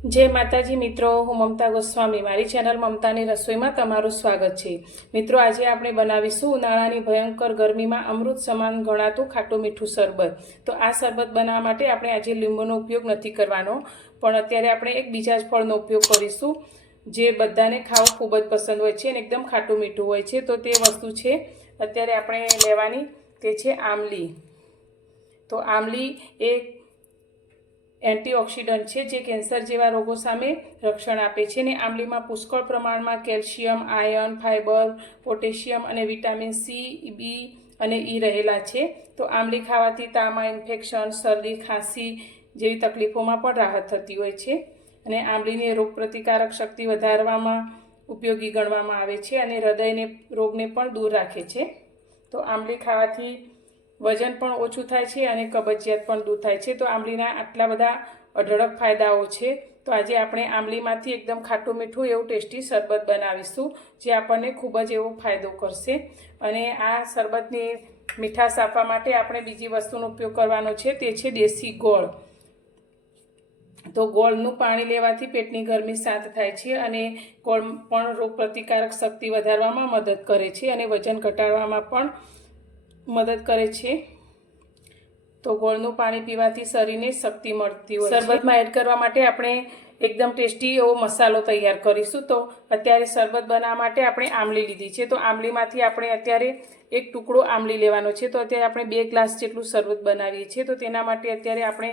जय माताजी मित्रों, हूँ ममता गोस्वामी। मारी चेनल ममतानी रसोई में तमारुं स्वागत है। मित्रों, आज आपणे बनावीशुं उनाळानी भयंकर गर्मी में अमृत समान गणातुं खाटुं मीठुं शरबत। तो आ शरबत बनाववा माटे आपणे आज લીંબુનો उपयोग नहीं करवानो, पण अत्यारे आपणे एक बीजा ज फळनो उपयोग करीशुं जे बधाने खावुं खूब ज पसंद होय छे अने एकदम खाटुं मीठुं होय छे। तो ते वस्तु छे अत्यारे आपणे लेवानी, ते छे आमली। तो आमली एक एंटीऑक्सिडंट है, जे कैंसर जेवा रोगों सामे रक्षण आपे छे ने आमली में पुष्कळ प्रमाण में कैल्शियम, आयर्न, फाइबर, पोटेशियम और विटामिन सी, बी और ई रहेला छे। तो आमली खावाथी तामा, इन्फेक्शन, शरदी, खांसी जेवी तकलीफों में पण राहत थती होय छे अने आमलीनी रोग प्रतिकारक शक्ति वधारवामां उपयोगी गणवामां आवे छे अने हृदयने रोगने पण दूर राखे छे। तो आमली खावाथी वजन पण ओछुं थाय छे अने कबजियात पण दूर थाय छे। तो आमलीना आटला बधा अढळक फायदाओ छे। तो आज आपणे आमलीमांथी एकदम खाटुं मीठुं एवुं टेस्टी शरबत बनावीशुं जे आपणने खूब ज एवो फायदो करशे। अने आ शरबतनी मीठाश आपवा माटे आपणे बीजी वस्तुनो उपयोग करवानो छे, ते छे देशी गोळ। तो गोळनुं पाणी लेवाथी पेटनी गरमी शांत थाय छे अने गोळ पण रोग प्रतिकारक शक्ति वधारवामां मदद करे छे अने वजन घटाडवामां पण मदद करे छे। तो गोळनुं पाणी पीवाथी शरीरने शक्ति मळती होय छे। शरबत में एड करवा माटे आपणे एकदम टेस्टी एवो मसालो तैयार करीशुं। तो अत्यारे शरबत बनाववा माटे आपणे आमली लीधी छे। तो आमलीमांथी आपणे अत्यारे एक टुकड़ो आमली लेवानो छे। तो अत्यारे आपणे 2 ग्लास जेटલું शरबत बनावीए छीए। तो तेना माटे अत्यारे आपणे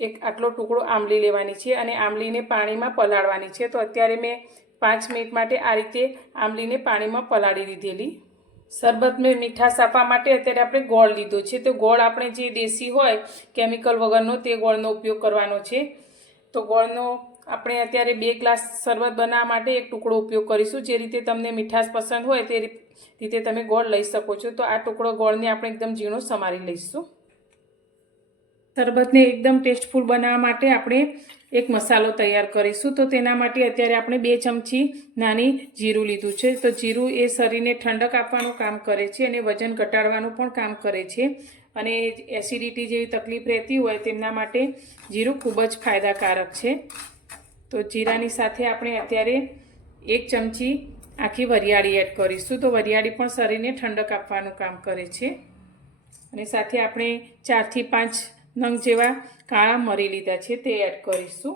एक आटलो टुकड़ो आमली लेवानी छे अने आमलीने पाणीमां पलाळवानी छे। तो अत्यारे मैं 5 मिनिट माटे आ रीते आमलीने पाणीमां पलाળી લીધેલી। शरबत में मीठाश आपवा माटे अत्यारे आपणे गोळ लीधो छे। तो गोळ आपणे जे देशी होय केमिकल वगरनो ते गोळनो उपयोग करवानो छे। तो गोळनो आपणे अत्यारे 2 ग्लास शरबत बनाववा माटे एक टुकड़ो उपयोग करीशुं। जे रीते तमने मीठाश पसंद होय ते रीते तमे गोळ लई शको छो। तो आ टुकड़ो गोळने आपणे एकदम झीणो समारी लईशुं। शरबत ने एकदम टेस्टफुल बनाववा माटे आपणे एक मसालो तैयार करीशुं। तो तेना माटे अत्यारे आपणे 2 चमची नानी जीरुं लीधुं छे। तो जीरुं ए शरीरने ठंडक आपवानुं काम करे छे अने वजन घटाडवानुं पण काम करे छे अने एसिडिटी जेवी तकलीफ रहती होय तेमना माटे जीरुं खूब ज फायदाकारक छे। तो जीरानी साथे आपणे अत्यारे 1 चमची आखी वरियाળી एड करीशुं। तो वरियाળી पण शरीरने ठंडक आपवानुं काम करे छे अने साथे आपणे 4 થી 5 नंग जेवा काळा मरी लीधा छे ते एड करीशुं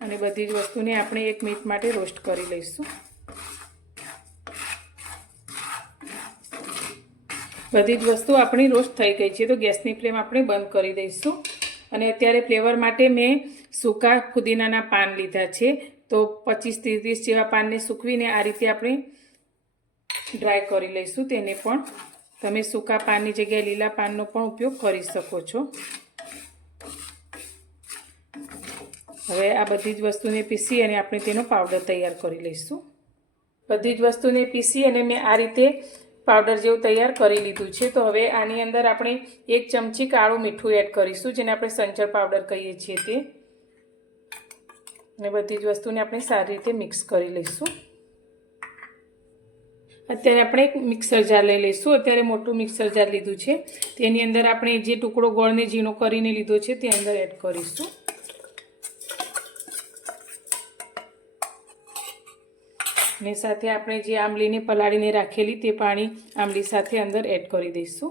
अने बधी ज वस्तुने आपणे 1 मिनिट माटे रोस्ट करी लईशुं। बधी ज वस्तु आपणी रोस्ट थई गई छे। तो गैसनी फ्लेम आपणे बंद करी दईशुं अने अत्यारे फ्लेवर माटे मैं सूका फुदीनाना पान लीधा छे। तो 25 થી 30 जेवा पानने सूकवीने आ रीते आपणे ड्राय करी लईशुं। तेने पण तमे सूका पाननी जग्याए लीला पाननो पण उपयोग करी शको छो। हवे आ बधी ज वस्तुने पीसी अने आपणे तेनो पाउडर तैयार करी लईशुं। बधी ज वस्तुने पीसी अने मैं आ रीते पाउडर जेवुं तैयार करी लीधुं छे। तो हवे आनी अंदर आपणे 1 चमची काळुं मीठुं एड करीशुं, जेने आपणे संचर पाउडर कहीए छीए ते, अने बधी ज वस्तुने आपणे सारी रीते मिक्स करी लईशुं। अत्यारे आपणे एक मिक्सर जार लई लईशुं। अत्यारे मोटुं मिक्सर जार लीधुं छे। तेनी अंदर आपणे जे टुकड़ो गोळने झीणो करीने लीधो छे ते अंदर एड करीशुं ने साथे आपणे जे आमलीने पलाळीने राखेली ते पाणी आमली साथे अंदर एड करी दईशुं।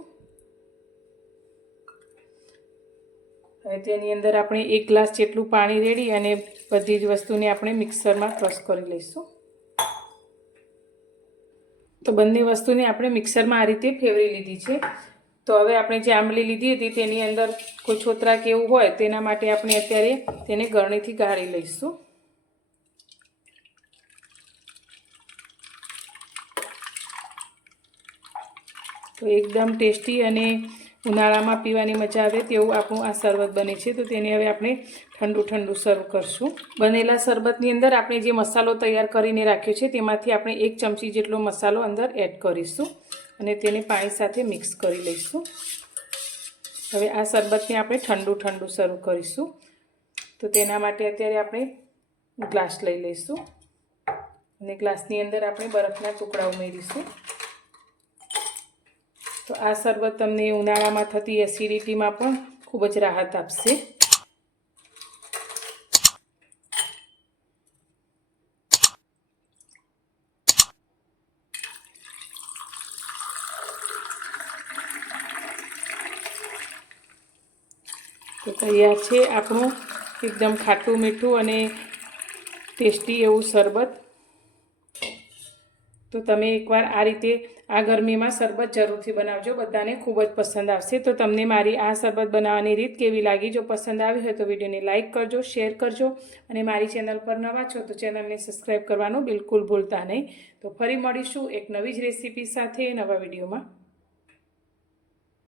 हवे तेनी अंदर आपणे 1 ग्लास जेटલું पाणी रेडी अने बधी ज वस्तुने आपणे मिक्सरमां क्रश करी लईशुं। तो बंने वस्तुने आपणे मिक्सरमां आ रीते फेवरी लीधी छे। तो हवे आपणे जे आमली लीधी हती तेनी अंदर कोई छोतरा के एवुं होय तेना माटे आपणे अत्यारे तेने गळणीथी गाળી लईशुं। तो एकदम टेस्टी अने उनाळामां पीवानी मजा आवे तेवुं आपणुं आ शरबत बने छे। तो तेने हवे आपणे ठंडू ठंडू सर्व करशुं। बनेला शरबतनी अंदर आपणे जे मसालो तैयार करीने राख्यो छे तेमांथी आपणे 1 चमची जेटलो मसालो अंदर एड करीशुं अने तेने पाणी साथे मिक्स करी लईशुं। हवे आ शरबतने आपणे ठंडू ठंडू सर्व करीशुं। तो तेना माटे अत्यारे आपणे ग्लास लई लईशुं अने ग्लासनी अंदर आपणे बरफना टुकड़ा उमेरीशुं। तो आ शरबत तमने उनाळामां थती एसिडिटीमां पण खूब ज राहत आपशे। તો તૈયાર છે આપણું એકદમ ખાટું મીઠું અને ટેસ્ટી એવું શરબત. તો તમે એકવાર આ રીતે આ ગરમીમાં શરબત જરૂરથી બનાવજો, બધાને ખૂબ જ પસંદ આવશે. તો તમને મારી આ શરબત બનાવવાની રીત કેવી લાગી? જો પસંદ આવી હોય તો વિડીયોને લાઇક કરજો, શેર કરજો અને મારી ચેનલ પર નવા છો તો ચેનલને સબસ્ક્રાઈબ કરવાનું બિલકુલ ભૂલતા નહીં. તો ફરી મળીશું એક નવી જ રેસીપી સાથે નવા વિડીયોમાં.